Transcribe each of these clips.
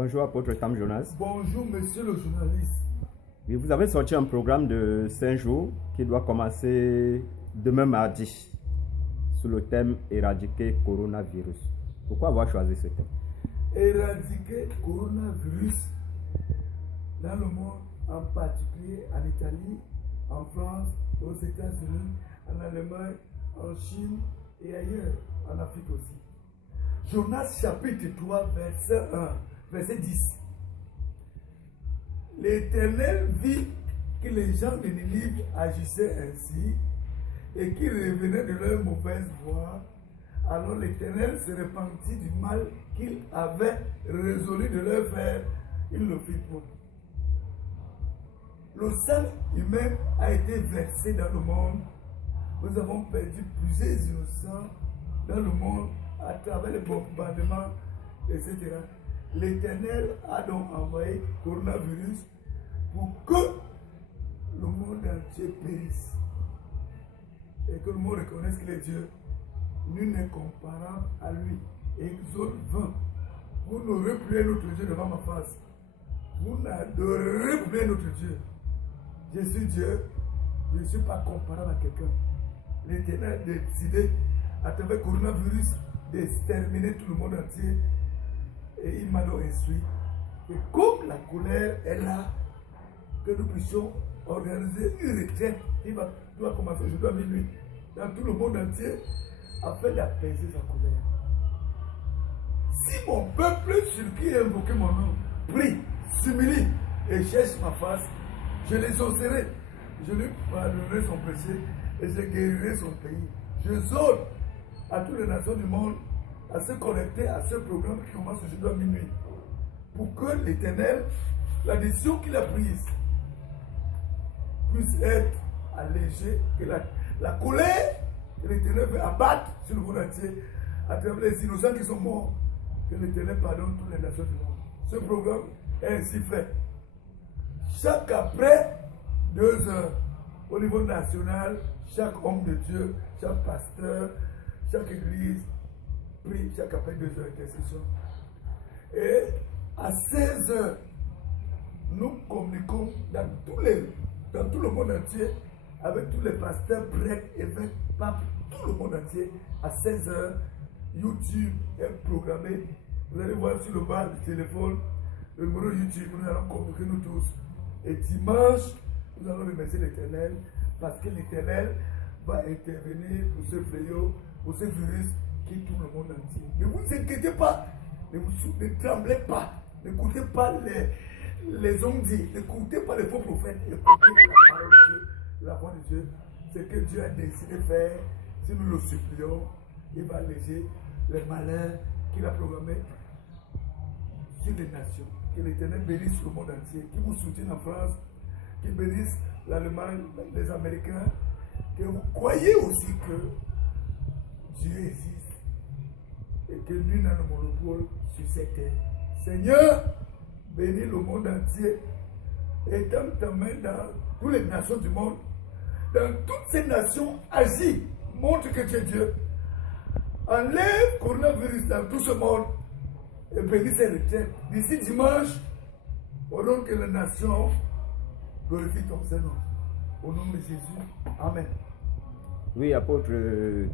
Bonjour, apôtre Tam Jonas. Bonjour, monsieur le journaliste. Oui, vous avez sorti un programme de 5 jours qui doit commencer demain mardi sous le thème Éradiquer coronavirus. Pourquoi avoir choisi ce thème? Éradiquer coronavirus dans le monde, en particulier en Italie, en France, aux États-Unis, en Allemagne, en Chine et ailleurs, en Afrique aussi. Jonas chapitre 3, verset 1, verset 10. L'Éternel vit que les gens de Ninive agissaient ainsi et qu'ils revenaient de leur mauvaise voie. Alors l'Éternel se repentit du mal qu'il avait résolu de leur faire. Il le fit pour. Le sang humain a été versé dans le monde. Nous avons perdu plusieurs innocents dans le monde à travers les bombardements, etc. L'Éternel a donc envoyé coronavirus pour que le monde entier périsse et que le monde reconnaisse qu'il est Dieu. Nul n'est comparable à lui. Exode 20. Vous n'aurez plus un autre Dieu devant ma face. Vous n'adorerez plus un autre Dieu. Je suis Dieu. Je ne suis pas comparable à quelqu'un. L'Éternel a décidé, à travers le coronavirus, d'exterminer tout le monde entier. Et il m'a donc instruit que comme la colère est là, que nous puissions organiser une retraite qui va commencer aujourd'hui à minuit dans tout le monde entier afin d'apaiser sa colère. Si mon peuple sur qui a invoqué mon nom prie, s'humilie et cherche ma face, je l'exaucerai, je lui pardonnerai son péché et je guérirai son pays. Je zone à toutes les nations du monde à se connecter à ce programme qui commence aujourd'hui à minuit pour que l'Éternel, la décision qu'il a prise, puisse être allégée, que la colère que l'Éternel veut abattre sur le monde entier à travers les innocents qui sont morts, que l'Éternel pardonne toutes les nations du monde. Ce programme est ainsi fait. Chaque après 2 heures, au niveau national, chaque homme de Dieu, chaque pasteur, chaque église prie chaque après 2 heures d'intercession. Et à 16 heures, nous communiquons dans tout le monde entier avec tous les pasteurs, prêtres, évêques, papes, tout le monde entier. À 16 heures, YouTube est programmé. Vous allez voir sur le bas du téléphone le numéro YouTube. Nous allons communiquer nous tous. Et dimanche, nous allons remercier l'Éternel parce que l'Éternel va intervenir pour ce fléau, pour ce virus qui touche le monde entier. Ne vous inquiétez pas, ne tremblez pas, n'écoutez pas les ondits, n'écoutez pas les faux prophètes, écoutez la parole de Dieu, la voix de Dieu. Ce que Dieu a décidé de faire, si nous le supplions, il va alléger les malheurs qu'il a programmés sur les nations. Que l'Éternel bénisse le monde entier, qui vous soutienne en France, qui bénisse l'Allemagne, les Américains, que vous croyez aussi que Dieu existe et que nul n'a le monopole sur cette terre. Seigneur, bénis le monde entier, étends ta main dans toutes les nations du monde. Dans toutes ces nations, agis, montre que tu es Dieu. Enlève le coronavirus dans tout ce monde et bénis ces retraites. D'ici dimanche, pendant que les nations glorifient ton Seigneur. Au nom de Jésus. Amen. Oui, apôtre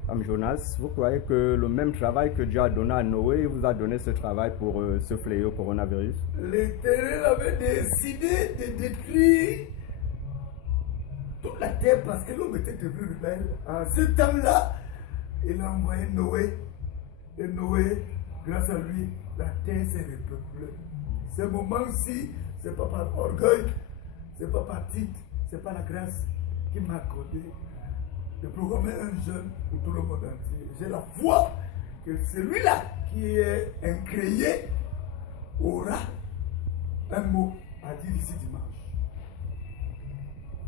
Tam Jonas, vous croyez que le même travail que Dieu a donné à Noé, il vous a donné ce travail pour ce fléau coronavirus? L'Éternel avait décidé de détruire toute la terre parce que l'homme était devenu rebelle. En ce temps-là, il a envoyé Noé. Et Noé, grâce à lui, la terre s'est repeuplée. Ce moment-ci, ce n'est pas par orgueil, ce n'est pas par titre, ce n'est pas la grâce qui m'a accordé de programmer un jeune pour tout le monde entier. J'ai la foi que celui-là qui est incréé aura un mot à dire ici dimanche.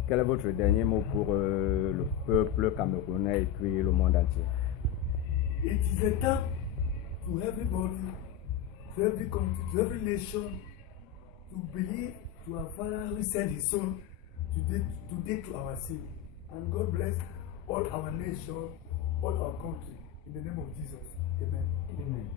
Quel est votre dernier mot pour le peuple camerounais et puis le monde entier? It is a time to everybody, to every country, to every nation to believe to our Father who sent His Son today to our sin. And God bless all our nation, all our country. In the name of Jesus. Amen. Amen.